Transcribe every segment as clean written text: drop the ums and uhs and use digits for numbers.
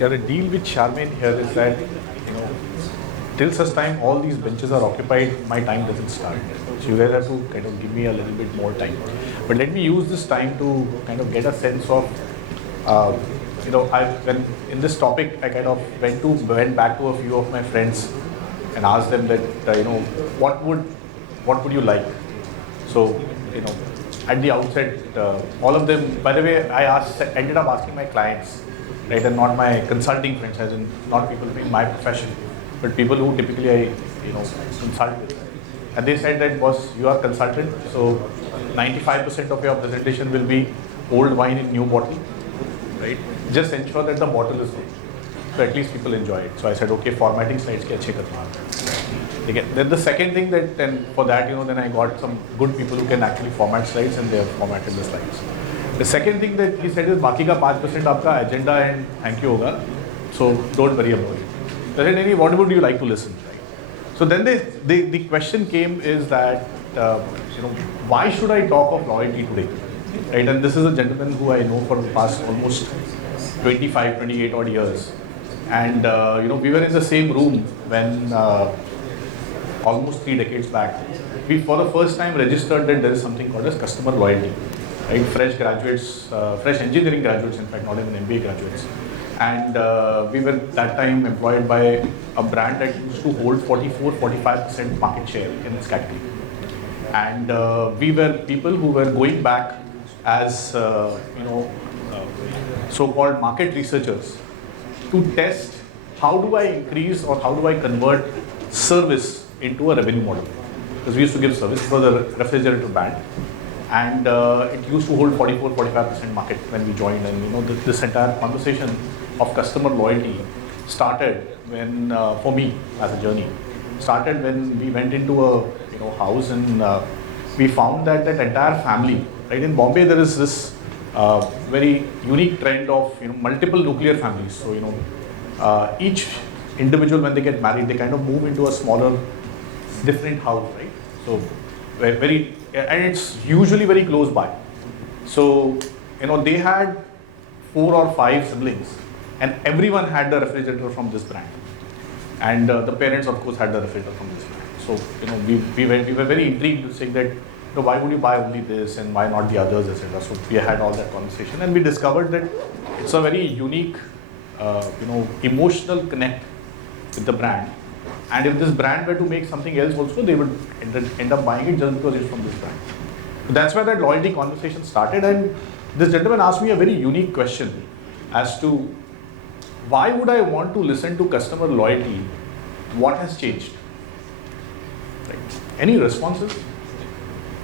Yeah, the deal with Charmaine here is that, till such time all these benches are occupied, my time doesn't start. So you guys have to kind of give me a little bit more time. But let me use this time to kind of get a sense of, when in this topic, I kind of went back to a few of my friends and asked them that, what would you like? So, at the outset, all of them, by the way, ended up asking my clients, right, and not my consulting friends, as in not people in my profession, but people who typically I consult with. And they said that, boss, you are consultant, so 95% of your presentation will be old wine in new bottle, right? Just ensure that the bottle is good, so at least people enjoy it. So I said, okay, formatting slides ke achhe karna. Then the second thing that, then for that, then I got some good people who can actually format slides, and they have formatted the slides. The second thing that he said is, बाकी का 5% आपका agenda and thank you होगा, so don't worry about it. I said, Nani, what would you like to listen? Right? So then the question came is that, why should I talk of loyalty today? Right? And this is a gentleman who I know for the past almost 25, 28 odd years. And we were in the same room when almost 3 decades back, we for the first time registered that there is something called as customer loyalty. Right? Fresh graduates, fresh engineering graduates, in fact, not even MBA graduates. And we were that time employed by a brand that used to hold 44-45% market share in its category. And we were people who were going back as so-called market researchers to test how do I increase or how do I convert service into a revenue model. Because we used to give service for the refrigerator brand. And it used to hold 44-45% market when we joined. And this entire conversation of customer loyalty started when, for me as a journey, started when we went into a house and we found that entire family, right? In Bombay there is this very unique trend of multiple nuclear families. So each individual, when they get married, they kind of move into a smaller, different house, right? So and it's usually very close by. So, they had 4 or 5 siblings, and everyone had the refrigerator from this brand. And the parents, of course, had the refrigerator from this brand. So, we were very intrigued to say that, why would you buy only this and why not the others, etc. So we had all that conversation, and we discovered that it's a very unique, emotional connect with the brand. And if this brand were to make something else also, they would end up buying it just because it's from this brand. So that's where that loyalty conversation started. And this gentleman asked me a very unique question as to why would I want to listen to customer loyalty? What has changed? Right. Any responses?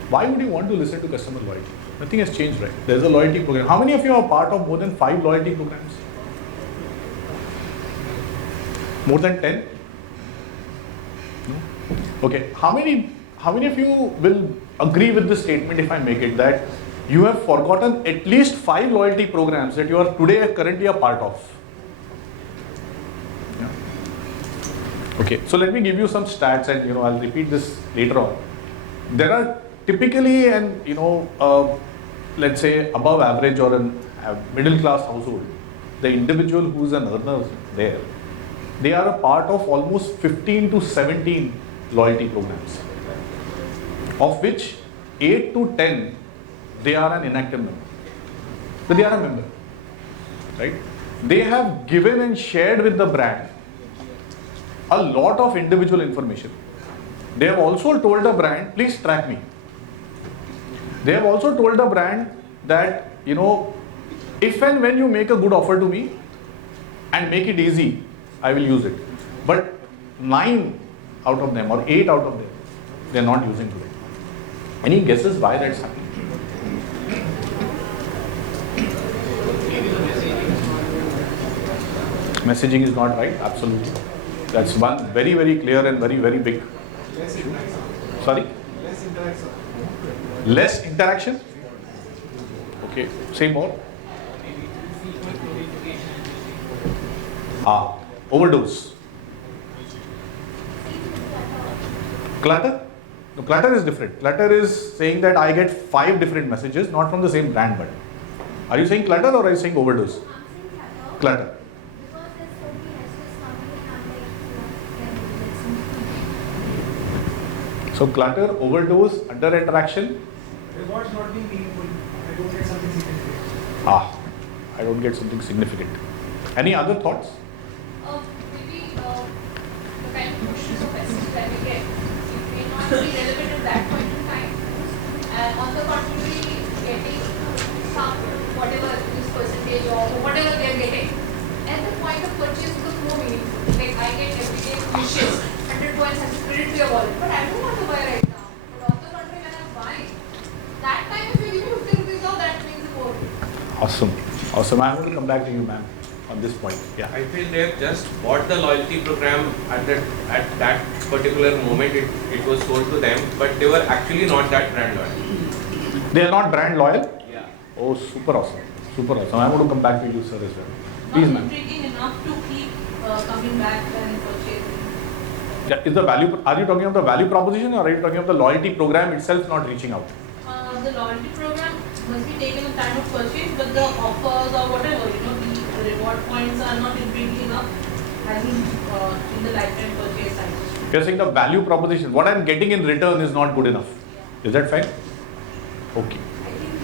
Why would you want to listen to customer loyalty? Nothing has changed, right? There's a loyalty program. How many of you are part of more than 5 loyalty programs? More than 10? Okay, how many of you will agree with this statement if I make it, that you have forgotten at least 5 loyalty programs that you are today currently a part of? Yeah. Okay, so let me give you some stats, and I'll repeat this later on. There are typically, and let's say above average or a middle class household, the individual who's an earner there, they are a part of almost 15 to 17 loyalty programs, of which 8 to 10 they are an inactive member. So they are a member, right? They have given and shared with the brand a lot of individual information. They have also told the brand, please track me. They have also told the brand that, if and when you make a good offer to me and make it easy, I will use it. But 9 out of them or 8 out of them, they are not using today. Any guesses why that's happening? Messaging is not right, absolutely. That's one very, very clear and very, very big issue. Sorry? Less interaction? Okay, say more. Overdose. Clutter? No, clutter is different. Clutter is saying that I get 5 different messages, not from the same brand, but. Are you saying clutter or are you saying overdose? Clutter. So clutter, overdose, under interaction. Rewards not being meaningful. I don't get something significant. I don't get something significant. Any other thoughts? Maybe the kind of questions or messages that we get, it may not be relevant at that point in time. And on the contrary, getting some whatever this percentage or whatever they are getting, at the point of purchase becomes more meaningful. Like I get everyday wishes, 100 points has to credit to your wallet, but I don't want to buy right now. But on the contrary, when I'm buying, that time if you give me 50 rupees now, that means more. Awesome. Awesome. I'm going to come back to you, ma'am, on this point. Yeah. I feel they have just bought the loyalty program at that particular moment. It was sold to them, but they were actually not that brand loyal. They are not brand loyal? Yeah. Oh, super awesome. Super awesome. I'm going to come back to you, sir, as well. Please, Not ma'am. intriguing enough to keep coming back and purchasing. Yeah, is the value? Are you talking of the value proposition, or are you talking of the loyalty program itself not reaching out? The loyalty program must be taken at time of purchase, but the offers or whatever, the reward points are not intriguing enough as in the lifetime purchase cycle. You're saying the value proposition, what I'm getting in return is not good enough. Yeah. Is that fair? Okay. I think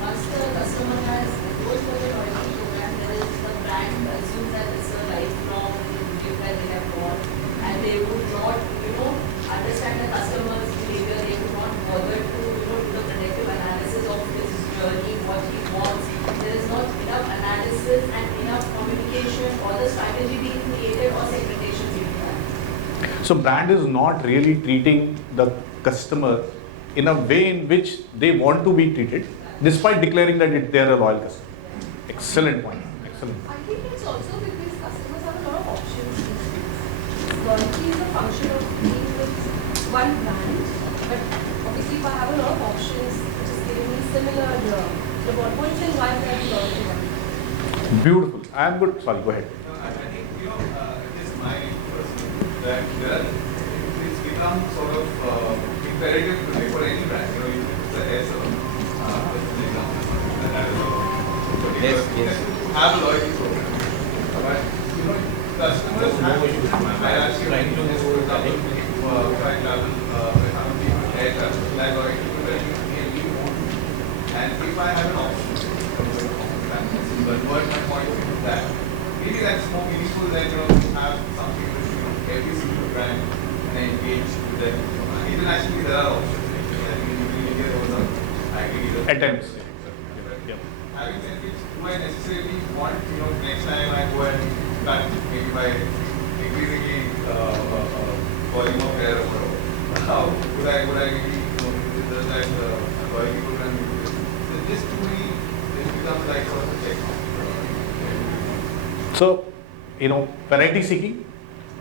once the customer has goes for the loyalty program, there is the brand assumes that it's a lifelong gift that they have bought, and they would not, understand the customer's behavior. They would not bother to, do the predictive analysis of his journey, what he wants. There is not enough analysis and enough communication or the strategy being created or segmentation being done. So brand is not really treating the customer in a way in which they want to be treated, despite declaring that they are a loyal customer. Excellent point. Excellent. I think it's also because customers have a lot of options. Loyalty is a function of being with one brand, but obviously if I have a lot of options, which is giving me similar reward points, and why would I be loyal to one? Beautiful. I am good. Sorry, go ahead. I think, it is my personal view that it's become sort of imperative today for any brand. Even if it's a S or just an example, that has a particular to have a loyalty program. But, customers have hierarchy of needs. For example, if I travel, air travel, like loyalty program, you want. And if I have an option, convert my points into that. Maybe that's more meaningful than to have something with every single brand and engage with them. Internationally, there are options. I think in India there was a aggregator. Attempts. Yep. Having said which, do I necessarily want next time I go and cut maybe by increasing volume of hair or whatever? How would I really does that loyalty program? There's just too many. It becomes like sort of a check. So, variety seeking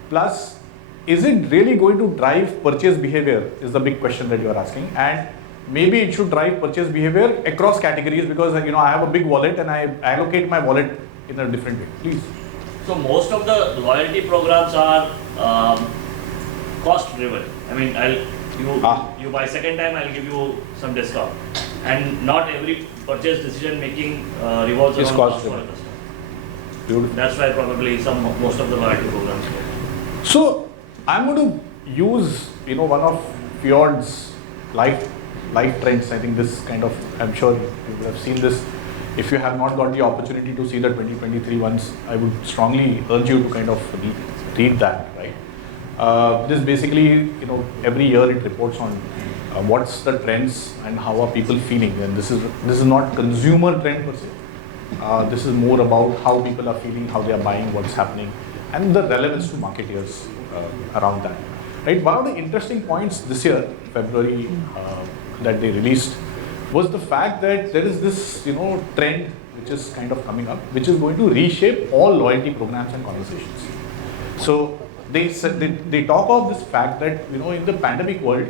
plus, is it really going to drive purchase behavior is the big question that you are asking. And maybe it should drive purchase behavior across categories because, I have a big wallet and I allocate my wallet in a different way. Please. So most of the loyalty programs are cost driven. I mean, you buy second time, I'll give you some discount. And not every purchase decision making revolves Is around cost cost for a driven. customer. Beautiful. That's why probably most of the loyalty programs go. So, I'm going to use, one of Fjord's life trends. I think this kind of, I'm sure you would have seen this. If you have not got the opportunity to see the 2023 ones, I would strongly urge you to kind of read that, right? This basically, every year it reports on what's the trends and how are people feeling. And this is not consumer trend per se. This is more about how people are feeling, how they are buying, what's happening, and the relevance to marketeers around that. Right? One of the interesting points this year, February, that they released, was the fact that there is this, trend which is kind of coming up, which is going to reshape all loyalty programs and conversations. So they talk of this fact that in the pandemic world,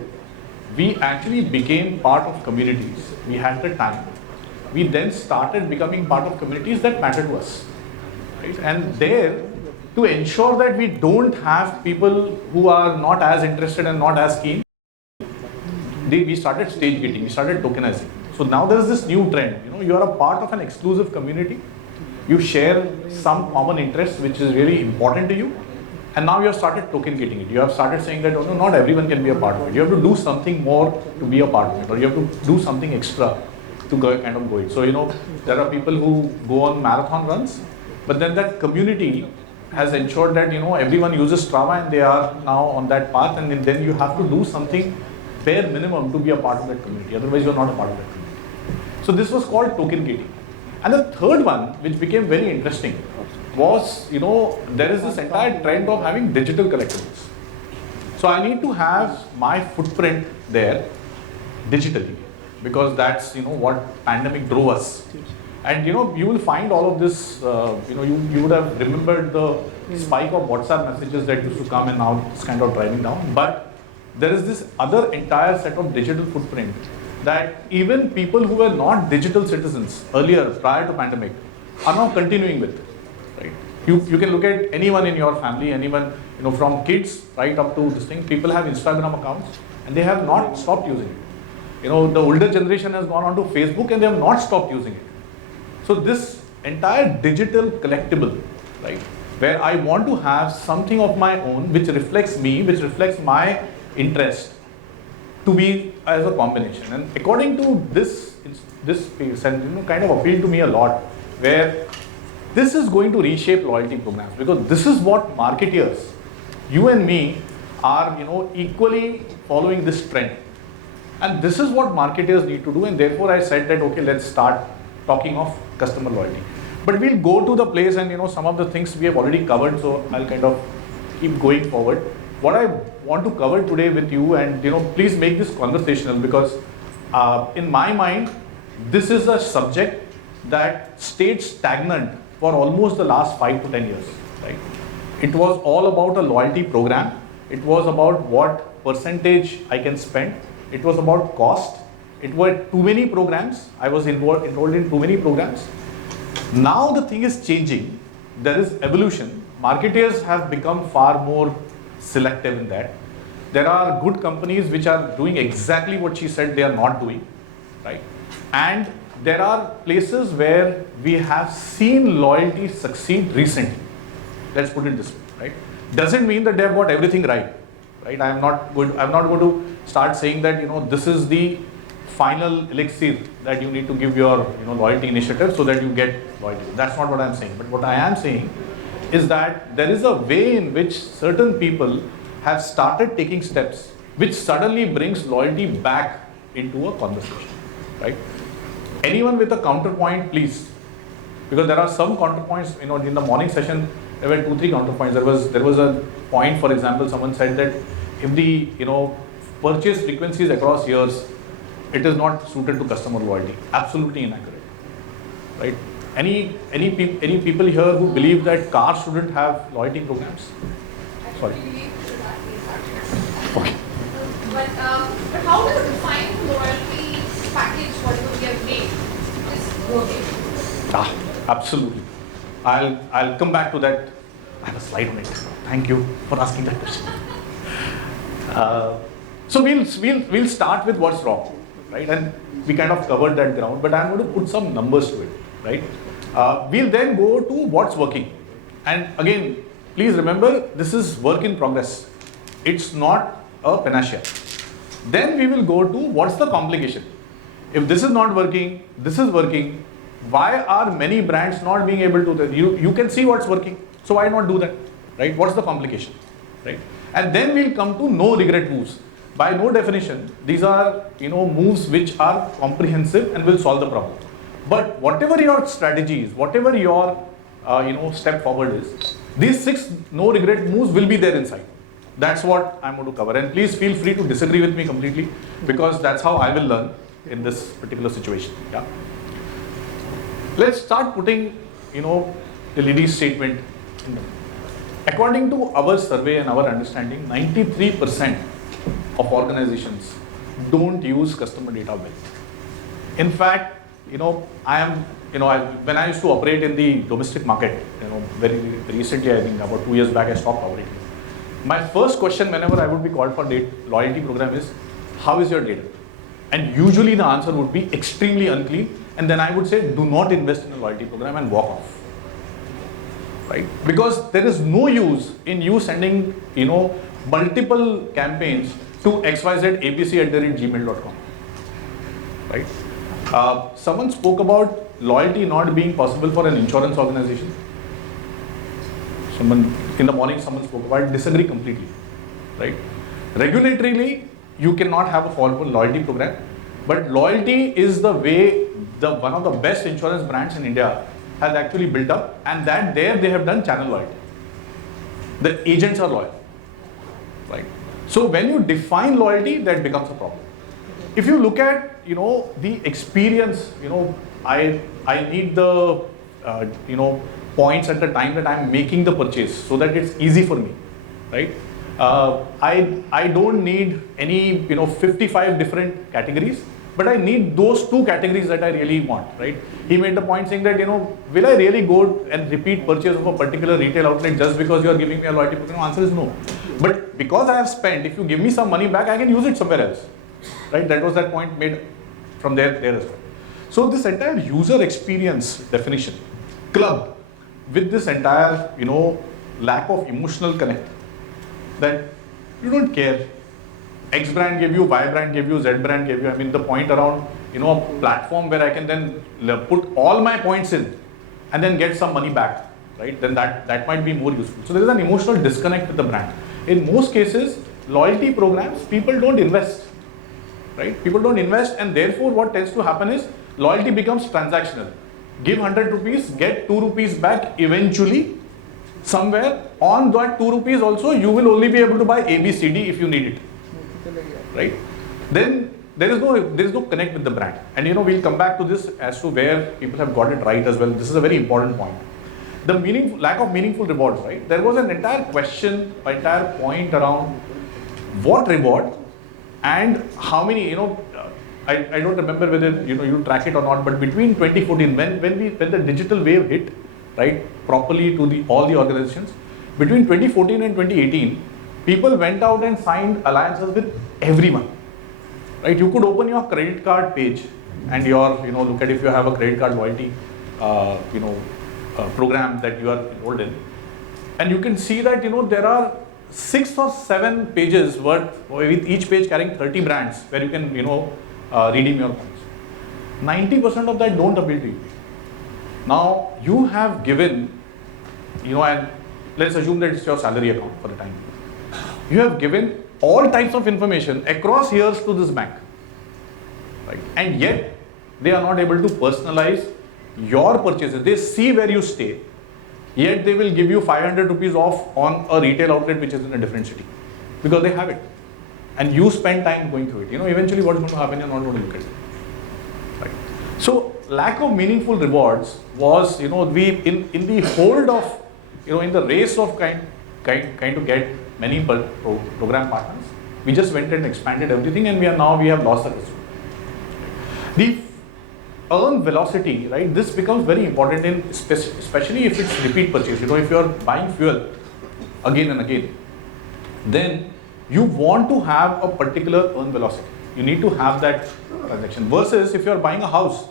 we actually became part of communities. We had the time. We then started becoming part of communities that matter to us. Right? And there, to ensure that we don't have people who are not as interested and not as keen, we started stage gating, we started tokenizing. So now there is this new trend. You are a part of an exclusive community. You share some common interest which is really important to you, And now you have started token gating it. You have started saying that, oh no, not everyone can be a part of it. You have to do something more to be a part of it, or you have to do something extra to go, kind of go it. So, you know, there are people who go on marathon runs, but then that community has ensured that, you know, everyone uses Strava and they are now on that path, and then you have to do something bare minimum to be a part of that community. Otherwise, you are not a part of that community. So this was called token gating. And the third one, which became very interesting, was, you know, there is this entire trend of having digital collectibles. So I need to have my footprint there digitally, because that's, you know, what pandemic drove us. And, you know, you will find all of this, you know, you would have remembered the spike of WhatsApp messages that used to come, and now it's kind of driving down. But there is this other entire set of digital footprint that even people who were not digital citizens earlier, prior to pandemic, are now continuing with. Right? You can look at anyone in your family, anyone, you know, from kids right up to this thing. People have Instagram accounts and they have not stopped using it. You know, the older generation has gone onto Facebook and they have not stopped using it. So this entire digital collectible, right, where I want to have something of my own which reflects me, which reflects my interest, to be as a combination. And according to this piece, and, you know, kind of appealed to me a lot, where this is going to reshape loyalty programs, because this is what marketeers, you and me, are, you know, equally following this trend. And this is what marketers need to do, and therefore I said that, okay, let's start talking of customer loyalty. But we'll go to the place, and, you know, some of the things we have already covered, so I'll kind of keep going forward. What I want to cover today with you, and, you know, please make this conversational, because in my mind, this is a subject that stayed stagnant for almost the last 5 to 10 years, right? It was all about a loyalty program. It was about what percentage I can spend. It was about cost. It were too many programs. I was enrolled in too many programs. Now the thing is changing. There is evolution. Marketers have become far more selective in that. There are good companies which are doing exactly what she said they are not doing, right? And there are places where we have seen loyalty succeed recently. Let's put it this way, right? Doesn't mean that they have got everything right, right? I'm not going to start saying that, you know, this is the final elixir that you need to give your, you know, loyalty initiative so that you get loyalty. That's not what I'm saying. But what I am saying is that there is a way in which certain people have started taking steps which suddenly brings loyalty back into a conversation, right? Anyone with a counterpoint, please, because there are some counterpoints, you know, in the morning session, there were 2-3 counterpoints. There was a point, for example, someone said that if the, you know, purchase frequencies across years, it is not suited to customer loyalty. Absolutely inaccurate, right? Any people here who believe that cars shouldn't have loyalty programs? Sorry. Okay. But how does defining loyalty package whatever we have made is working? Absolutely. I'll come back to that. I have a slide on it. Thank you for asking that question. So we'll start with what's wrong, right? And we kind of covered that ground, but I'm going to put some numbers to it, right? We'll then go to what's working. And again, please remember, this is work in progress. It's not a panacea. Then we will go to what's the complication. If this is not working, this is working, why are many brands not being able to, you can see what's working, so why not do that, right? What's the complication, right? And then we'll come to no regret moves. By no definition, these are, you know, moves which are comprehensive and will solve the problem. But whatever your strategy is, whatever your, you know, step forward is, these 6 no regret moves will be there inside. That's what I'm going to cover. And please feel free to disagree with me completely, because that's how I will learn in this particular situation. Yeah. Let's start putting, you know, the lady's statement in. According to our survey and our understanding, 93% of organizations don't use customer data well. In fact, you know, when I used to operate in the domestic market, you know, very recently, I think about 2 years back, I stopped operating. My first question whenever I would be called for loyalty program is, how is your data? And usually the answer would be extremely unclean, and then I would say, do not invest in a loyalty program and walk off. right? Because there is no use in you sending, multiple campaigns to xyzabc@gmail.com, right? Someone spoke about loyalty not being possible for an insurance organization. In the morning, someone spoke about it. Disagree completely, right? Regulatorily, you cannot have a formal loyalty program, but loyalty is the way one of the best insurance brands in India has actually built up, and that there they have done channel loyalty. The agents are loyal, right? So when you define loyalty, that becomes a problem. If you look at, the experience, I need the, points at the time that I'm making the purchase so that it's easy for me, right? I don't need any, 55 different categories, but I need those 2 categories that I really want, right? He made the point saying that, will I really go and repeat purchase of a particular retail outlet just because you are giving me a loyalty program? Answer is no. But because I have spent, if you give me some money back, I can use it somewhere else, right? That was that point made from there as well. So this entire user experience definition clubbed with this entire, lack of emotional connect, that you don't care. X brand gave you, Y brand gave you, Z brand gave you. I mean, the point around, a platform where I can then put all my points in and then get some money back, right? Then that might be more useful. So there is an emotional disconnect with the brand. In most cases, loyalty programs, people don't invest, right? People don't invest, and therefore what tends to happen is loyalty becomes transactional. Give 100 rupees, get 2 rupees back eventually. Somewhere on that 2 rupees also, you will only be able to buy A, B, C, D if you need it, right? Then there is no connect with the brand. And we'll come back to this as to where people have got it right as well. This is a very important point. The lack of meaningful rewards, right? There was an entire question, an entire point around what reward and how many, I don't remember whether you track it or not, but between 2014, when the digital wave hit, right, properly to all the organizations, between 2014 and 2018, people went out and signed alliances with everyone, right? You could open your credit card page and look at if you have a credit card loyalty, program that you are enrolled in, and you can see that there are 6 or 7 pages worth, with each page carrying 30 brands where you can redeem your points. 90% of that don't appeal to you. Now you have given, and let's assume that it's your salary account for the time. You have given all types of information across years to this bank, right? And yet they are not able to personalize your purchases. They see where you stay, yet they will give you 500 rupees off on a retail outlet which is in a different city because they have it. And you spend time going through it. Eventually what's going to happen, you're not going to look at it, right? So lack of meaningful rewards was, we in the hold of, in the race of kind to get many program partners, we just went and expanded everything, and we have lost the customer. The earn velocity, right? This becomes very important in especially if it's repeat purchase. If you are buying fuel again and again, then you want to have a particular earn velocity. You need to have that transaction versus if you are buying a house,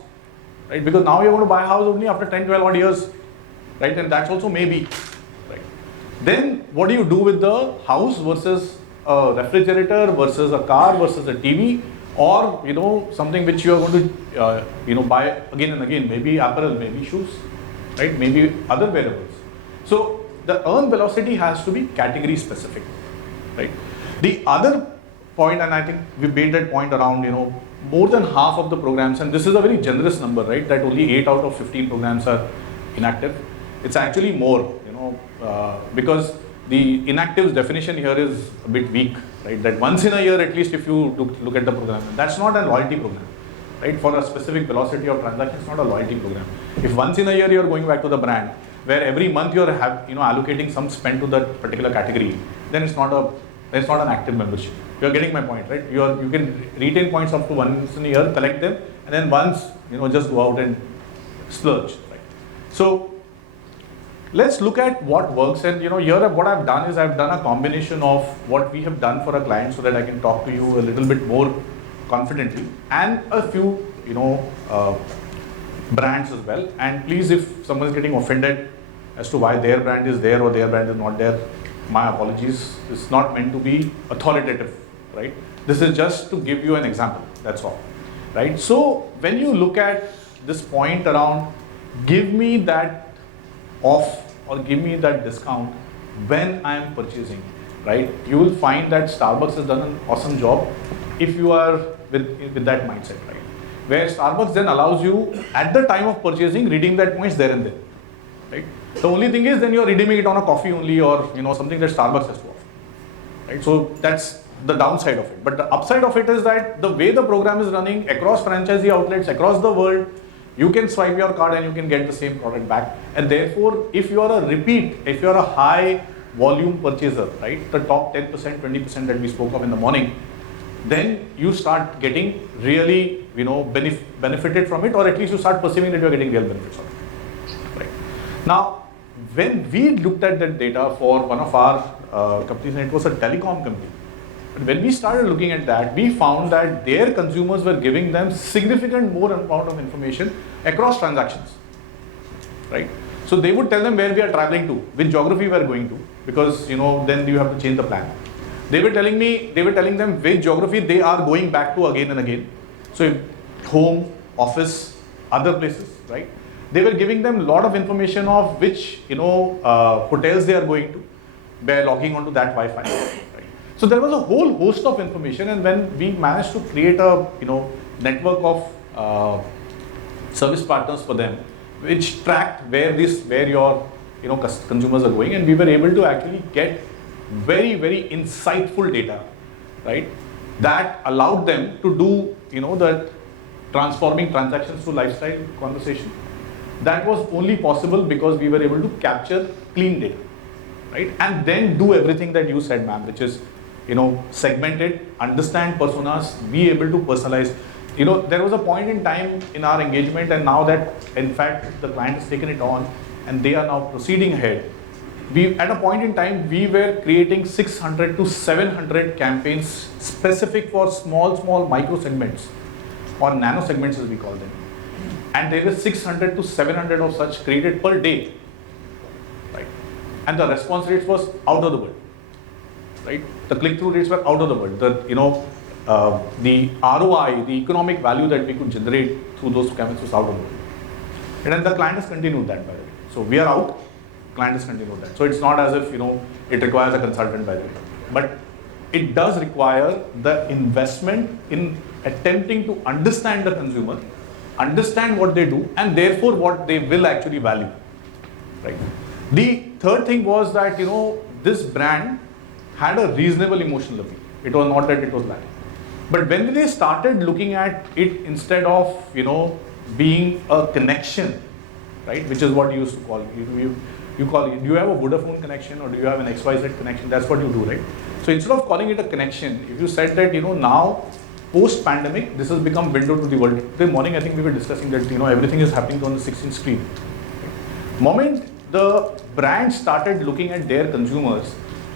right? Because now you want to buy a house only after 10, 12 odd years, right? And that's also maybe, right? Then what do you do with the house versus a refrigerator versus a car versus a TV, or something which you are going to buy again and again, maybe apparel, maybe shoes, right? Maybe other wearables. So the earn velocity has to be category specific, right? The other point, and I think we made that point around, more than half of the programs, and this is a very generous number, right? That only 8 out of 15 programs are inactive. It's actually more, because the inactives definition here is a bit weak, right? That once in a year, at least if you look at the program, that's not a loyalty program, right? For a specific velocity of transaction, it's not a loyalty program. If once in a year you're going back to the brand, where every month you're allocating some spend to that particular category, then it's not an active membership. You're getting my point, right? You can retain points up to once in a year, collect them, and then once, just go out and splurge, right? So let's look at what works. And here what I've done is I've done a combination of what we have done for a client so that I can talk to you a little bit more confidently, and a few brands as well. And please, if someone is getting offended, as to why their brand is there or their brand is not there, my apologies. It's not meant to be authoritative, right? This is just to give you an example, that's all, right? So when you look at this point around, give me that off or give me that discount when I am purchasing, right? You will find that Starbucks has done an awesome job if you are with that mindset, right? Where Starbucks then allows you at the time of purchasing redeem that points there and then, right? The only thing is then you're redeeming it on a coffee only or something that Starbucks has to offer, right? So that's the downside of it. But the upside of it is that the way the program is running across franchisee outlets across the world, you can swipe your card and you can get the same product back. And therefore, if you are a repeat, if you are a high volume purchaser, right, the top 10%, 20% that we spoke of in the morning, then you start getting really, benefited from it, or at least you start perceiving that you are getting real benefits from it. Right. Now, when we looked at that data for one of our companies, and it was a telecom company, but when we started looking at that, we found that their consumers were giving them significant more amount of information across transactions, right? So they would tell them where we are traveling to, which geography we are going to, because then you have to change the plan. They were telling them which geography they are going back to again and again. So if home, office, other places, right? They were giving them a lot of information of which hotels they are going to by logging onto that Wi-Fi. Right? So there was a whole host of information, and when we managed to create a network of service partners for them, which tracked where your consumers are going, and we were able to actually get very, very insightful data, right? That allowed them to do the transforming transactions to lifestyle conversation. That was only possible because we were able to capture clean data, right? And then do everything that you said, ma'am, which is segment it, understand personas, be able to personalize. There was a point in time in our engagement, and now that in fact the client has taken it on and they are now proceeding ahead, at a point in time we were creating 600 to 700 campaigns specific for small micro segments or nano segments as we call them, and there were 600 to 700 of such created per day, right? And the response rates was out of the world, right? The click-through rates were out of the world. The ROI, the economic value that we could generate through those campaigns was out of the world. And then the client has continued that, by the way. So we are out, client has continued that. So it's not as if it requires a consultant, by the way. But it does require the investment in attempting to understand the consumer, understand what they do, and therefore what they will actually value, right? The third thing was that this brand had a reasonable emotional appeal. It was not that it was lacking. But when they started looking at it instead of being a connection, right, which is what you used to call it. You call it, do you have a Vodafone connection or do you have an XYZ connection? That's what you do, right? So instead of calling it a connection, if you said that now post-pandemic this has become window to the world. Today morning I think we were discussing that everything is happening on the 16 screen. Moment the brand started looking at their consumers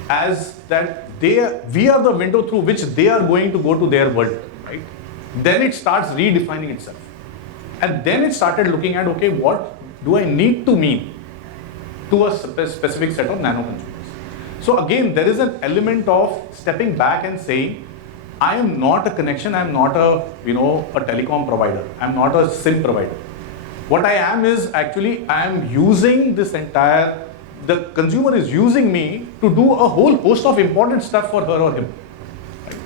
as that we are the window through which they are going to go to their world, right? Then it starts redefining itself. And then it started looking at, okay, what do I need to mean to a specific set of nano consumers? So again, there is an element of stepping back and saying, I am not a connection, I am not a telecom provider, I am not a SIM provider. What I am is actually, I am using this the consumer is using me to do a whole host of important stuff for her or him. Right?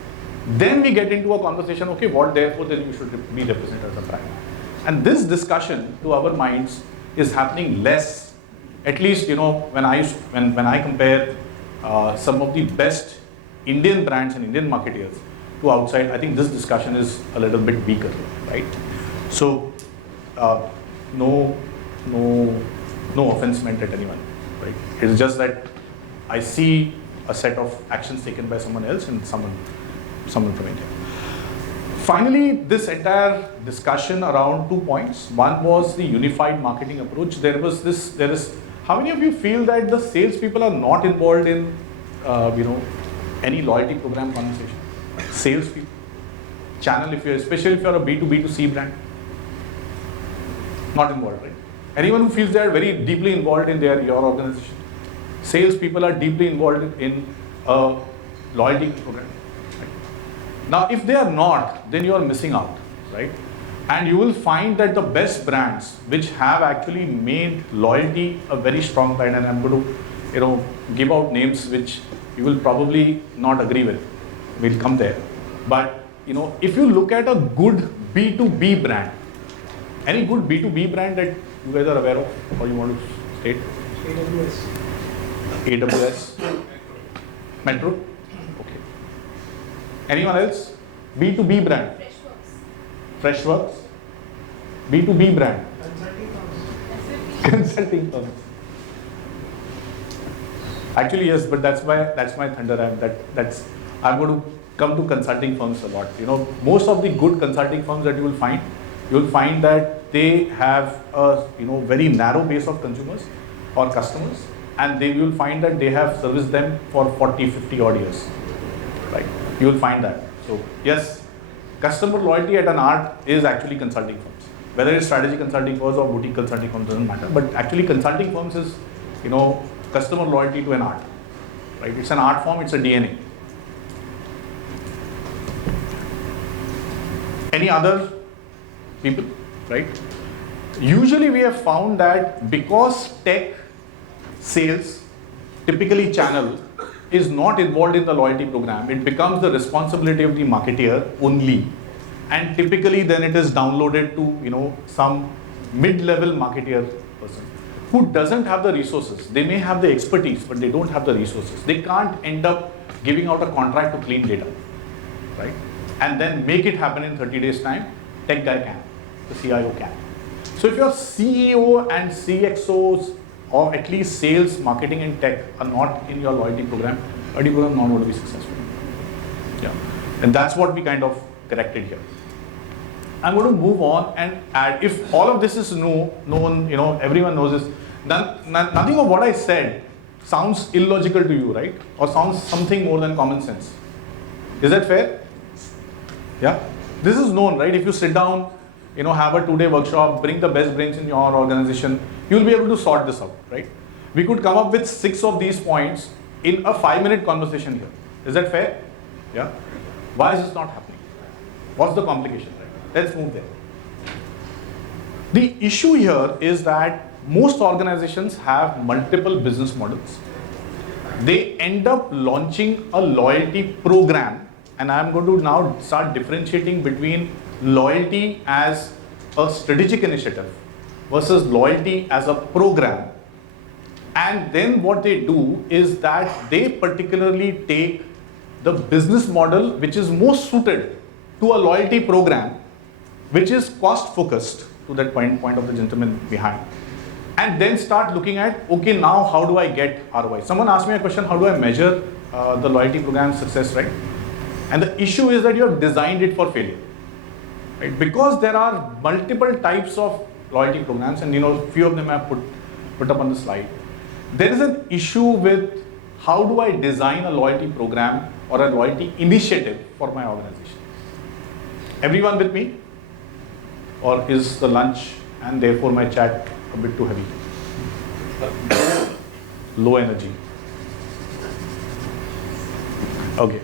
Then we get into a conversation, okay, what therefore then you should be represented as a brand. And this discussion to our minds is happening less, at least when I compare some of the best Indian brands and Indian marketeers to outside, I think this discussion is a little bit weaker, right? So no offense meant at anyone, right? It's just that I see a set of actions taken by someone else and someone from India. Finally, this entire discussion around 2 points. One was the unified marketing approach. How many of you feel that the salespeople are not involved in, any loyalty program conversation? Salespeople, channel, especially if you're a B2B2C brand, not involved, right? Anyone who feels they are very deeply involved in your organization. Sales people are deeply involved in a loyalty program. Right? Now, if they are not, then you are missing out, right? And you will find that the best brands which have actually made loyalty a very strong brand, and I'm going to, give out names which you will probably not agree with. We'll come there. But, if you look at a good B2B brand, any good B2B brand that you guys are aware of or you want to state? AWS. AWS. Metro. Okay. Anyone else? B2B brand. Freshworks. B2B brand. Consulting firms. Consulting firms. Actually, yes, but that's my thunder. I'm going to come to consulting firms a lot. Most of the good consulting firms that you will find that they have a very narrow base of consumers or customers, and you will find that they have serviced them for 40, 50 odd years. Right? You will find that. So yes, customer loyalty at an art is actually consulting firms. Whether it's strategy consulting firms or boutique consulting firms doesn't matter. But actually, consulting firms is customer loyalty to an art. Right? It's an art form. It's a DNA. Any other people? Right? Usually we have found that because tech sales, typically channel, is not involved in the loyalty program, it becomes the responsibility of the marketeer only. And typically then it is downloaded to some mid-level marketeer person who doesn't have the resources. They may have the expertise, but they don't have the resources. They can't end up giving out a contract to clean data, right? And then make it happen in 30 days time. Tech guy can, the CIO can. So if your CEO and CXOs or at least sales, marketing and tech are not in your loyalty program is not going to be successful. Yeah, and that's what we kind of corrected here. I'm going to move on and add, if all of this is known, everyone knows this, then nothing of what I said sounds illogical to you, right? Or sounds something more than common sense. Is that fair? Yeah, this is known, right? If you sit down, have a 2-day workshop, bring the best brains in your organization, you'll be able to sort this out, right? We could come up with 6 of these points in a 5-minute conversation here. Is that fair? Yeah. Why is this not happening? What's the complication, right? Let's move there. The issue here is that most organizations have multiple business models. They end up launching a loyalty program, and I'm going to now start differentiating between loyalty as a strategic initiative versus loyalty as a program. And then what they do is that they particularly take the business model which is most suited to a loyalty program, which is cost focused, to that point of the gentleman behind, and then start looking at, okay, now how do I get ROI? Someone asked me a question, how do I measure the loyalty program success, right? And the issue is that you have designed it for failure, right? Because there are multiple types of loyalty programs, and few of them I have put up on the slide. There is an issue with how do I design a loyalty program or a loyalty initiative for my organization. Everyone with me? Or is the lunch and therefore my chat a bit too heavy? Low energy. Okay.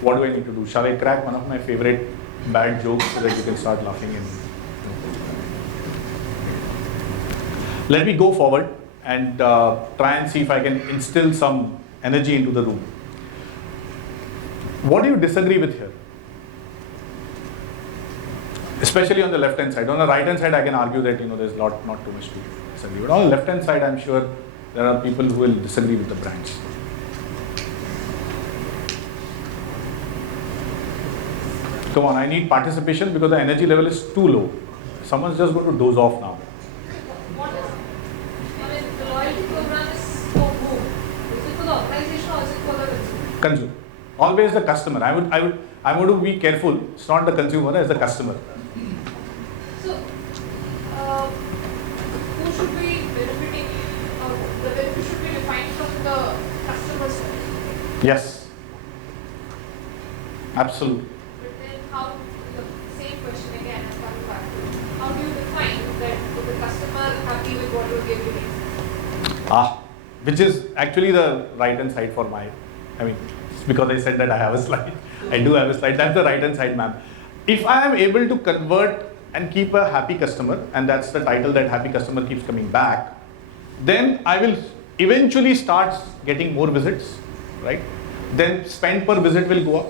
What do I need to do? Shall I crack one of my favorite bad jokes so that you can start laughing in? Let me go forward and try and see if I can instill some energy into the room. What do you disagree with here? Especially on the left hand side. On the right hand side, I can argue that there's not too much to disagree. But on the left hand side, I'm sure there are people who will disagree with the brands. Come on, I need participation because the energy level is too low. Someone's just going to doze off now. What is, the loyalty program is for whom? Is it for the organization or is it for the consumer? Consumer. Always the customer. I'm going to be careful. It's not the consumer, it's the customer. So, who should be benefiting? The benefit should be defined from the customer side. Yes. Absolutely. But then how, the same question again, I'm coming back to, how do you define that the customer have which is actually the right hand side for my, I mean, it's because I said that I have a slide. I do have a slide. That's the right hand side, ma'am. If I am able to convert and keep a happy customer, and that's the title, that happy customer keeps coming back, then I will eventually start getting more visits, right? Then spend per visit will go up,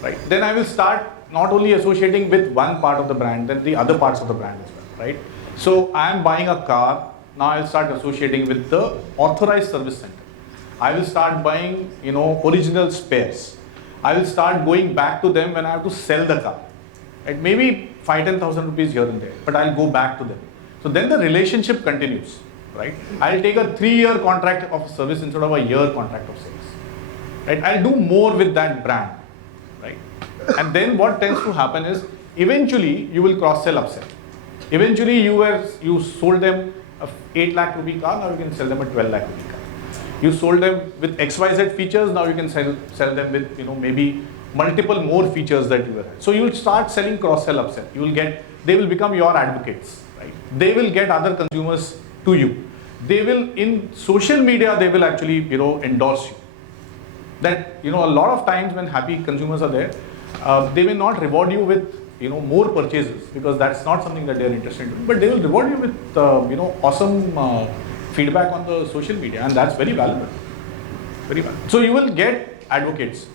right? Then I will start not only associating with one part of the brand, then the other parts of the brand as well, right? So I am buying a car, now I'll start associating with the authorized service center. I will start buying, original spares. I will start going back to them when I have to sell the car. Right? Maybe 5,000-10,000 rupees here and there, but I'll go back to them. So then the relationship continues, right? I'll take a 3-year contract of service instead of a year contract of sales, right? I'll do more with that brand, right? And then what tends to happen is eventually you will cross-sell, upsell. Eventually you sold them a 8 lakh rupee car, now you can sell them a 12 lakh rupee car. You sold them with XYZ features, now you can sell them with maybe multiple more features that you will have. So you will start selling cross-sell, upsell. They will become your advocates, right? They will get other consumers to you. They will, in social media, they will actually endorse you. That a lot of times when happy consumers are there, they may not reward you with more purchases, because that's not something that they are interested in. But they will reward you with awesome feedback on the social media, and that's very valuable. Very valuable. So you will get advocates,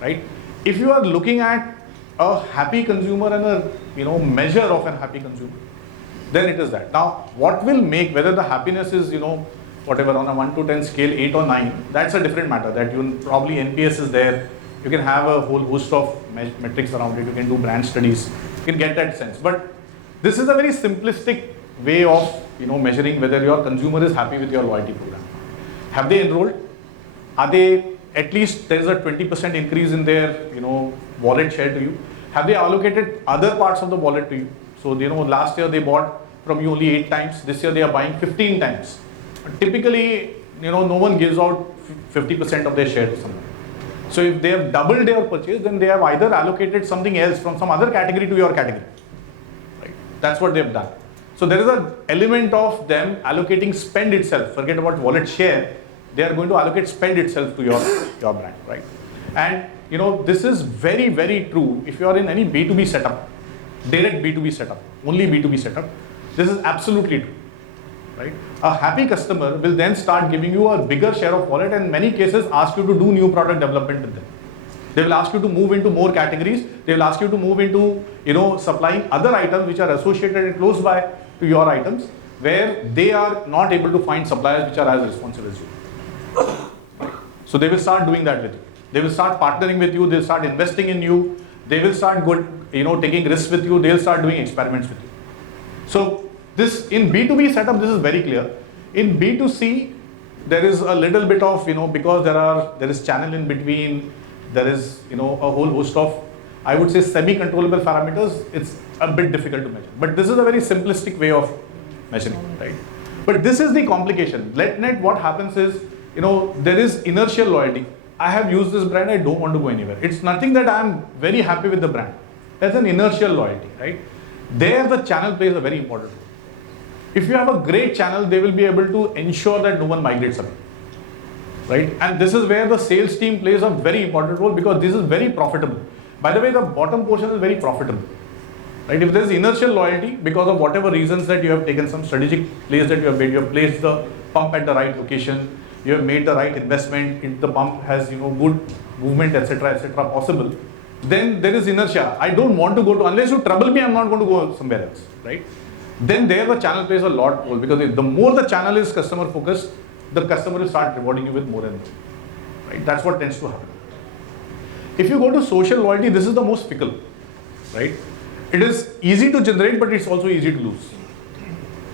right? If you are looking at a happy consumer and a measure of a happy consumer, then it is that. Now, what will make whether the happiness is whatever on a 1 to 10 scale, 8 or 9, that's a different matter. That you probably NPS is there. You can have a whole host of metrics around it. You can do brand studies. You can get that sense. But this is a very simplistic way of measuring whether your consumer is happy with your loyalty program. Have they enrolled? Are they, at least there is a 20% increase in their wallet share to you? Have they allocated other parts of the wallet to you? So last year they bought from you only 8 times. This year they are buying 15 times. Typically, no one gives out 50% of their share to someone. So if they have doubled their purchase, then they have either allocated something else from some other category to your category. Right? That's what they have done. So there is an element of them allocating spend itself. Forget about wallet share. They are going to allocate spend itself to your brand, right? And this is very, very true if you are in any B2B setup, direct B2B setup, only B2B setup. This is absolutely true, right? A happy customer will then start giving you a bigger share of wallet, and in many cases ask you to do new product development with them. They will ask you to move into more categories. They will ask you to move into supplying other items which are associated and close by to your items, where they are not able to find suppliers which are as responsive as you. So they will start doing that with you. They will start partnering with you. They will start investing in you. They will start taking risks with you. They will start doing experiments with you. So this in B2B setup, this is very clear. In B2C, there is a little bit of because there is channel in between. There is a whole host of, I would say, semi-controllable parameters. It's a bit difficult to measure. But this is a very simplistic way of measuring, right? But this is the complication. Net, what happens is, there is inertial loyalty. I have used this brand, I don't want to go anywhere. It's nothing that I'm very happy with the brand. There's an inertial loyalty, right? There the channel plays a very important role. If you have a great channel, they will be able to ensure that no one migrates away, right? And this is where the sales team plays a very important role, because this is very profitable. By the way, the bottom portion is very profitable, right? If there is inertial loyalty, because of whatever reasons that you have taken some strategic place that you have made, you have placed the pump at the right location, you have made the right investment, if the pump has good movement, etc., possible, then there is inertia. I don't want to go to, unless you trouble me, I'm not going to go somewhere else, right? Then there the channel plays a lot role, because the more the channel is customer focused, the customer will start rewarding you with more and more, right? That's what tends to happen. If you go to social loyalty, this is the most fickle, right? It is easy to generate, but it's also easy to lose.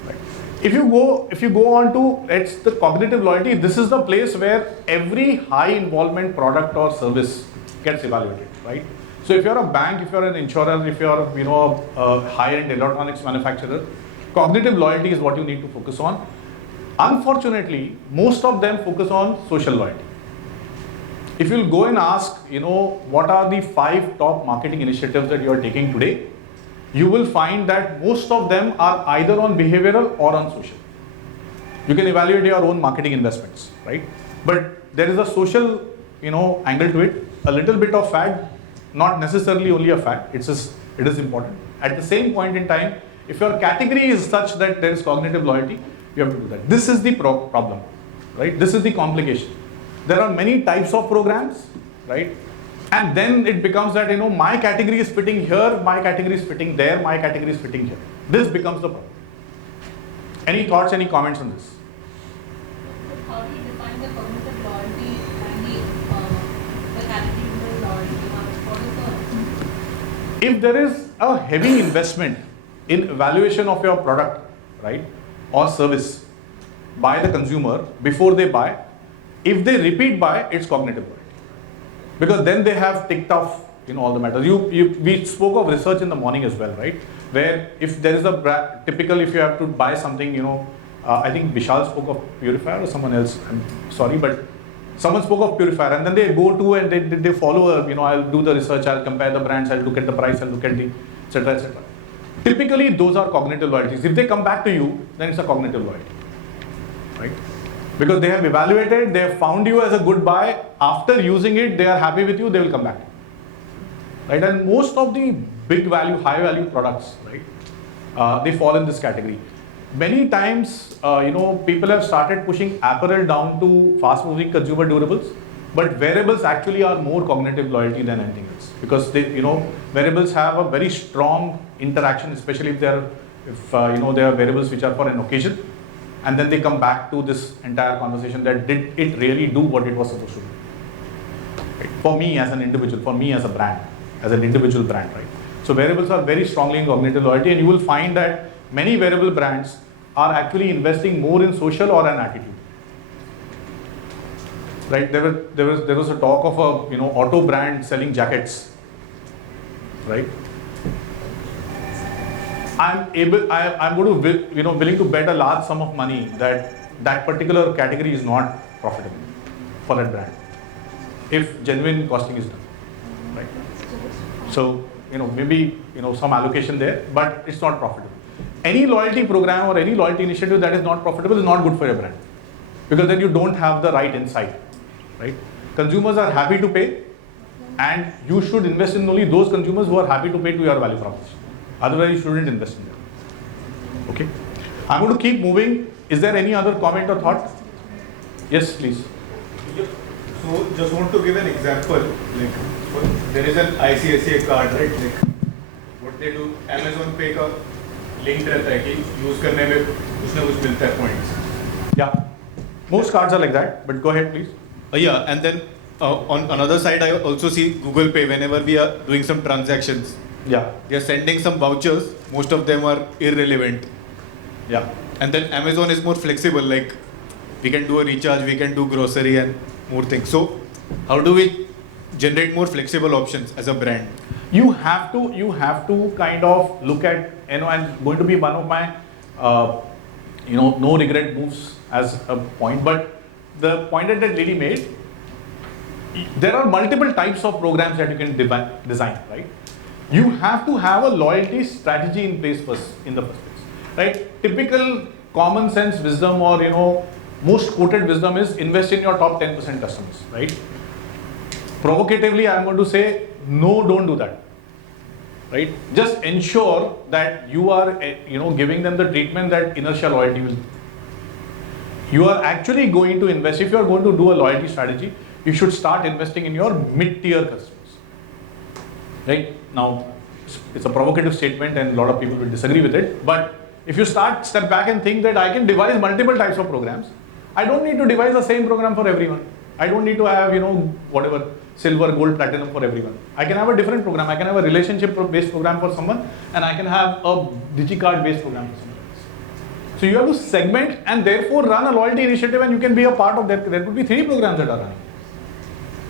Right? If you go on to the cognitive loyalty, this is the place where every high involvement product or service gets evaluated, right? So if you're a bank, if you're an insurer, if you're a high-end electronics manufacturer, cognitive loyalty is what you need to focus on. Unfortunately, most of them focus on social loyalty. If you'll go and ask, what are the 5 top marketing initiatives that you are taking today, you will find that most of them are either on behavioral or on social. You can evaluate your own marketing investments, right? But there is a social, angle to it. A little bit of fad, not necessarily only a fad. It is important. At the same point in time, if your category is such that there is cognitive loyalty, you have to do that. This is the problem, right? This is the complication. There are many types of programs, right? And then it becomes that, my category is fitting here, my category is fitting there, my category is fitting here. This becomes the problem. Any thoughts, any comments on this? How do you define the cognitive loyalty and the attitudinal loyalty? What is the... If there is a heavy investment in evaluation of your product, right, or service by the consumer before they buy, if they repeat buy, it's cognitive loyalty. Because then they have ticked off, all the matters. We spoke of research in the morning as well, right? Where if there is a typical, if you have to buy something, I think Vishal spoke of purifier or someone else. I'm sorry, but someone spoke of purifier, and then they go to and they follow I'll do the research, I'll compare the brands, I'll look at the price, I'll look at the etc. etc. Typically, those are cognitive loyalties. If they come back to you, then it's a cognitive loyalty, right? Because they have evaluated, they have found you as a good buy. After using it, they are happy with you, they will come back, right? And most of the big value, high value products, right, they fall in this category. Many times, people have started pushing apparel down to fast moving consumer durables, but wearables actually are more cognitive loyalty than anything else, because they, wearables have a very strong interaction, especially if they are wearables which are for an occasion, and then they come back to this entire conversation that did it really do what it was supposed to do, right? For me as an individual, for me as a brand, as an individual brand, right? So wearables are very strongly in cognitive loyalty, and you will find that many wearable brands are actually investing more in social or an attitude, right? There was a talk of a auto brand selling jackets, right? I'm going to willing to bet a large sum of money that particular category is not profitable for that brand if genuine costing is done, right? So maybe some allocation there, but it's not profitable. Any loyalty program or any loyalty initiative that is not profitable is not good for your brand, because then you don't have the right insight, right? Consumers are happy to pay, and you should invest in only those consumers who are happy to pay to your value proposition. Otherwise, you shouldn't invest in them. Okay, I'm going to keep moving. Is there any other comment or thought? Yes, please. So, just want to give an example. Like, there is an ICICI card, right? Like, what they do, Amazon Pay का link रहता है कि use करने में कुछ ना कुछ मिलता है points. Yeah, most cards are like that. But go ahead, please. Yeah, and then on another side, I also see Google Pay. Whenever we are doing some transactions, Yeah, they are sending some vouchers. Most of them are irrelevant. yeah. And then Amazon is more flexible. Like, we can do a recharge, we can do grocery and more things. So, how do we generate more flexible options as a brand? You have to kind of look at, and going to be one of my, no regret moves as a point, but the point that lady made, there are multiple types of programs that you can design, right? You have to have a loyalty strategy in place first, in the first place, right? Typical common sense wisdom, or most quoted wisdom is invest in your top 10% customers, right? Provocatively, I am going to say, no, don't do that, right? Just ensure that you are, giving them the treatment that inertia loyalty will. You are actually going to invest. If you are going to do a loyalty strategy, you should start investing in your mid-tier customers, right? Now, it's a provocative statement, and a lot of people will disagree with it. But if you step back and think that I can devise multiple types of programs, I don't need to devise the same program for everyone. I don't need to have, whatever, silver, gold, platinum for everyone. I can have a different program. I can have a relationship-based program for someone, and I can have a DigiCard-based program for someone else. So you have to segment and therefore run a loyalty initiative, and you can be a part of that. There could be 3 programs that are running,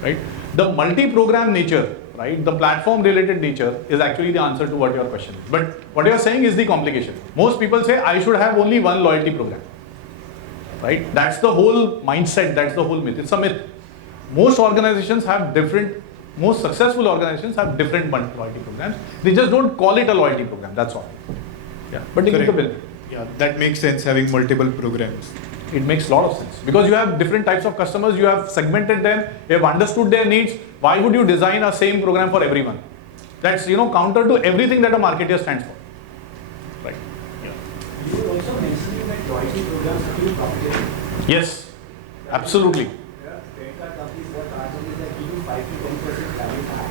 right? The multi-program nature, right? The platform-related nature is actually the answer to what your question is. But what you are saying is the complication. Most people say, I should have only one loyalty program, right? That's the whole mindset, that's the whole myth. It's a myth. Most organizations have most successful organizations have different loyalty programs. They just don't call it a loyalty program, that's all. Yeah, but they give the bill. Yeah, that makes sense, having multiple programs. It makes a lot of sense because you have different types of customers, you have segmented them, you have understood their needs. Why would you design a same program for everyone? That's counter to everything that a marketer stands for. Right. You were also mentioning that loyalty programs have to be profitable. Yes, absolutely. There are credit card companies, there are card companies that give you 5 to 10% value back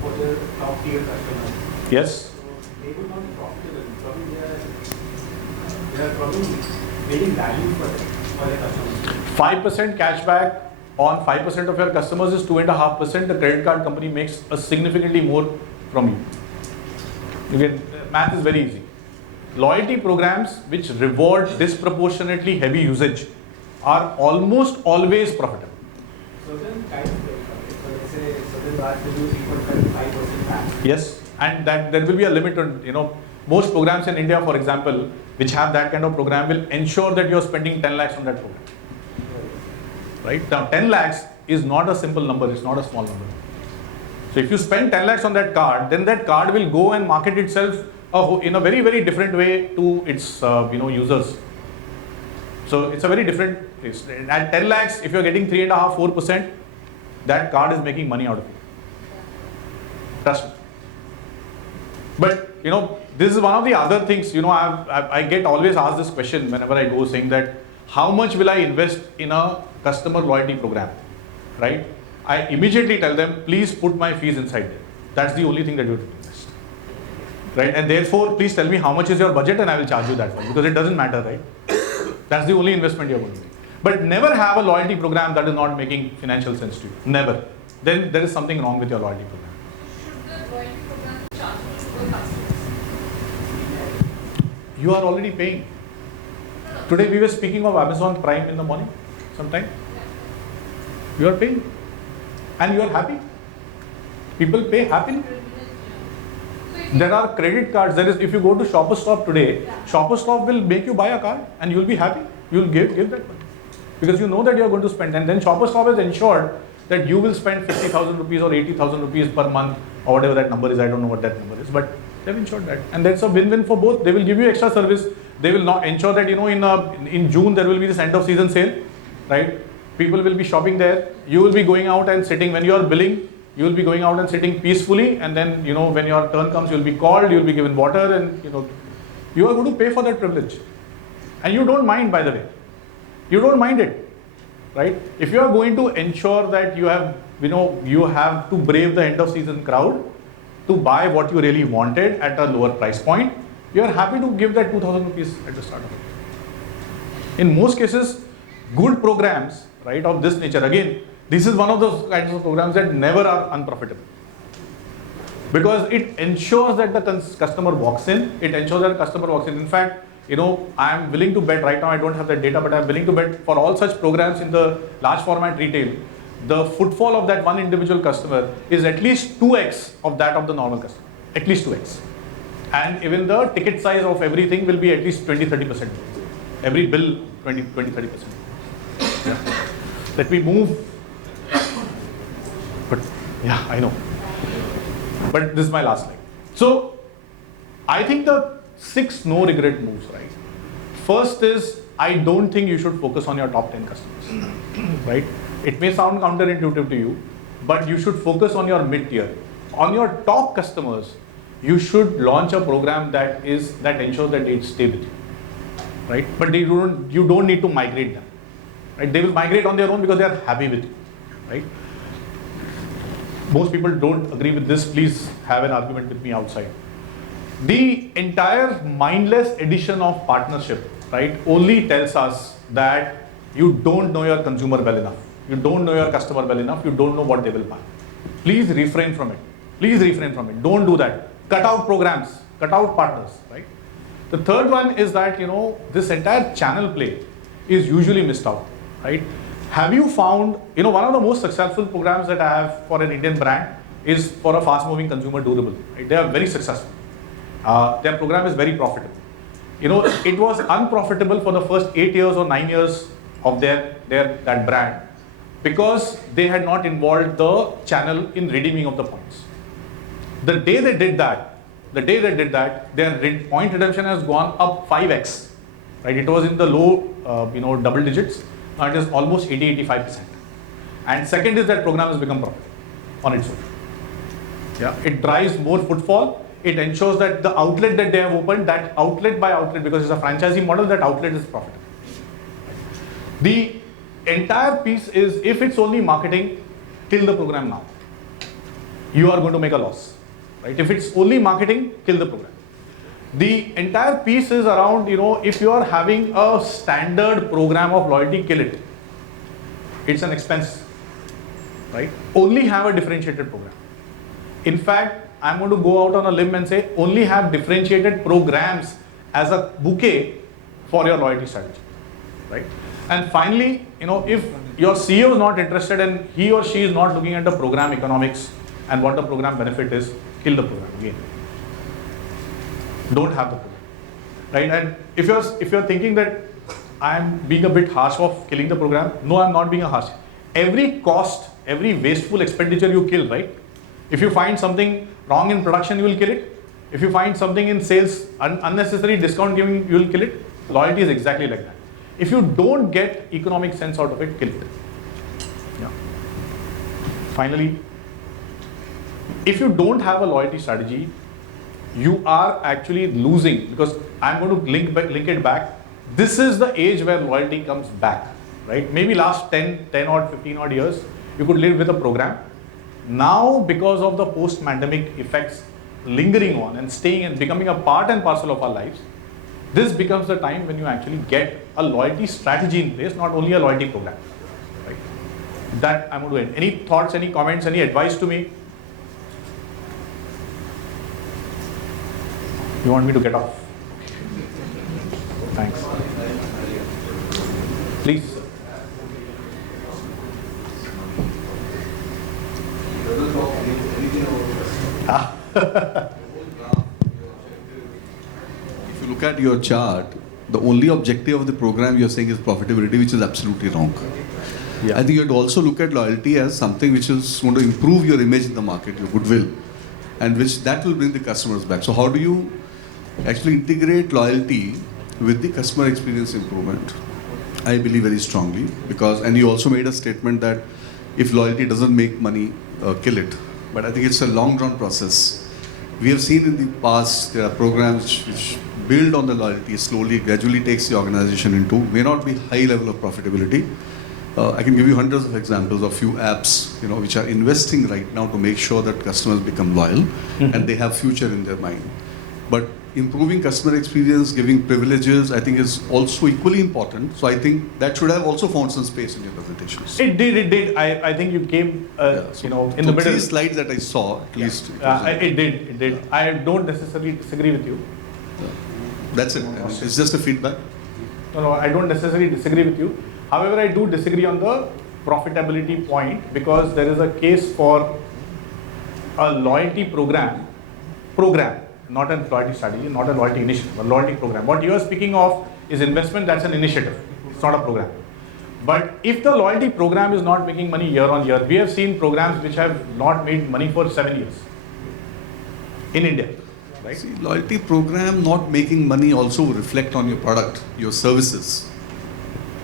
for the top tier customers. Yes. So they would not be profitable. Probably they are probably getting value for their customers. 5% cashback on 5% of your customers is 2.5%. The credit card company makes a significantly more from you. Again, math is very easy. Loyalty programs which reward disproportionately heavy usage are almost always profitable. Certain kind of credit card, so let's say certain cards will do 3.5% back. Yes, and that there will be a limit on, most programs in India, for example, which have that kind of program will ensure that you're spending 10 lakhs on that program. Right? Now 10 lakhs is not a simple number, it's not a small number. So if you spend 10 lakhs on that card, then that card will go and market itself in a very, very different way to its users. So it's a very different place. At 10 lakhs, if you're getting 3.5%, 4%, that card is making money out of it. Trust me. But this is one of the other things, I get always asked this question whenever I go, saying that how much will I invest in a customer loyalty program, right? I immediately tell them, please put my fees inside there. That's the only thing that you have to invest, right? And therefore, please tell me how much is your budget and I will charge you that one, because it doesn't matter, right? That's the only investment you're going to make. But never have a loyalty program that is not making financial sense to you. Never. Then there is something wrong with your loyalty program. Should the loyalty program charge to the customers? You are already paying. Today we were speaking of Amazon Prime in the morning, sometime. You are paying. And you are happy. People pay happily. There are credit cards. If you go to Shopper Stop today, Shopper Stop will make you buy a card and you will be happy. You will give that money. Because you know that you are going to spend. And then Shopper Stop has ensured that you will spend 50,000 rupees or 80,000 rupees per month or whatever that number is. I don't know what that number is. But they've ensured that. And that's a win-win for both. They will give you extra service. They will not ensure that, in June there will be this end of season sale, right? People will be shopping there. You will be going out and sitting, when you are billing, you will be going out and sitting peacefully. And then, when your turn comes, you will be called, you will be given water, and, you are going to pay for that privilege. And you don't mind, by the way. You don't mind it, right? If you are going to ensure that you have to brave the end of season crowd to buy what you really wanted at a lower price point, you are happy to give that 2,000 rupees at the start of it. In most cases, good programs, right, of this nature, again, this is one of those kinds of programs that never are unprofitable. Because it ensures that the customer walks in, In fact, I am willing to bet, right now I don't have that data, but I am willing to bet for all such programs in the large format retail, the footfall of that one individual customer is at least 2x of that of the normal customer. At least 2x. And even the ticket size of everything will be at least 20-30%. Every bill 20-30%. Yeah. Let me move. But yeah, I know. But this is my last slide. So I think the 6 no regret moves, right? First is, I don't think you should focus on your top 10 customers, right? It may sound counterintuitive to you, but you should focus on your mid-tier. On your top customers, you should launch a program that ensures that they stay with you, right? But you don't need to migrate them, right? They will migrate on their own because they are happy with you, right? Most people don't agree with this. Please have an argument with me outside. The entire mindless addition of partnership, right, only tells us that you don't know your consumer well enough. You don't know your customer well enough. You don't know what they will buy. Please refrain from it. Please refrain from it. Don't do that. Cut out programs. Cut out partners, right? The third one is that, this entire channel play is usually missed out, right? Have you found, one of the most successful programs that I have for an Indian brand is for a fast-moving consumer durable, right? They are very successful. Their program is very profitable. It was unprofitable for the first 8 years or 9 years of that brand because they had not involved the channel in redeeming of the points. The day they did that, their point redemption has gone up 5x. right? It was in the low, double digits. Now it is almost 80-85%. And second is that program has become profitable on its own. Yeah, it drives more footfall. It ensures that the outlet that they have opened, that outlet by outlet, because it's a franchising model, that outlet is profitable. The entire piece is, if it's only marketing, kill the program now. You are going to make a loss, right? If it's only marketing, kill the program. The entire piece is around, if you are having a standard program of loyalty, kill it. It's an expense, right? Only have a differentiated program. In fact, I'm going to go out on a limb and say only have differentiated programs as a bouquet for your loyalty strategy, right? And finally, if your CEO is not interested and he or she is not looking at the program economics and what the program benefit is, kill the program again. Don't have the program, right? And if you're thinking that I'm being a bit harsh of killing the program, no, I'm not being a harsh. Every cost, every wasteful expenditure you kill, right? If you find something wrong in production, you will kill it. If you find something in sales, unnecessary discount giving, you will kill it. Loyalty is exactly like that. If you don't get economic sense out of it, kill it. Yeah. Finally, if you don't have a loyalty strategy, you are actually losing, because I'm going to link it back. This is the age where loyalty comes back, right? Maybe last 10 or 15 odd years, you could live with a program. Now, because of the post-pandemic effects lingering on and staying and becoming a part and parcel of our lives, this becomes the time when you actually get a loyalty strategy in place, not only a loyalty program, right? That I'm going to end. Any thoughts, any comments, any advice to me? You want me to get off? Thanks. Please. If you look at your chart, the only objective of the program you're saying is profitability, which is absolutely wrong. Yeah. I think you have to also look at loyalty as something which is going to improve your image in the market, your goodwill, and that will bring the customers back. So how do you actually integrate loyalty with the customer experience improvement? I believe very strongly, and you also made a statement that if loyalty doesn't make money, kill it. But I think it's a long-drawn process. We have seen in the past, there are programs which build on the loyalty slowly, gradually takes the organization into, may not be high level of profitability. I can give you hundreds of examples of few apps, which are investing right now to make sure that customers become loyal and they have future in their mind. But improving customer experience, giving privileges, I think is also equally important. So I think that should have also found some space in your presentations. It did. I think you came, in the middle. 3 slides that I saw, at least. It did. I don't necessarily disagree with you. That's it. It's just a feedback. No, I don't necessarily disagree with you. However, I do disagree on the profitability point, because there is a case for a loyalty program, not a loyalty strategy, not a loyalty initiative, a loyalty program. What you are speaking of is investment, that's an initiative. It's not a program. But if the loyalty program is not making money year on year, we have seen programs which have not made money for 7 years in India. Right? See, loyalty program not making money also reflect on your product, your services,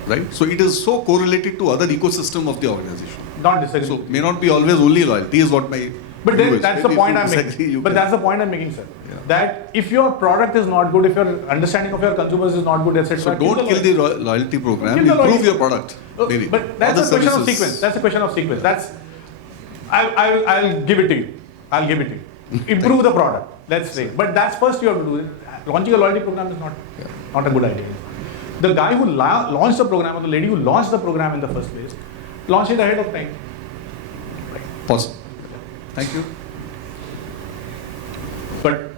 right? So it is so correlated to other ecosystem of the organization. Not disagree. So may not be always only loyalty is what my. But then that's the point I'm making. But that's the point I'm making, sir. Yeah. That if your product is not good, if your understanding of your consumers is not good, etc. So don't kill the loyalty program. Improve your product. Maybe. But that's a question of sequence. That's a question of sequence. I'll give it to you. Improve the product. Let's say. But that's first you have to do it. Launching a loyalty program is not a good idea. The guy who launched the program, or the lady who launched the program in the first place, launched it ahead of time. Awesome. Thank you. But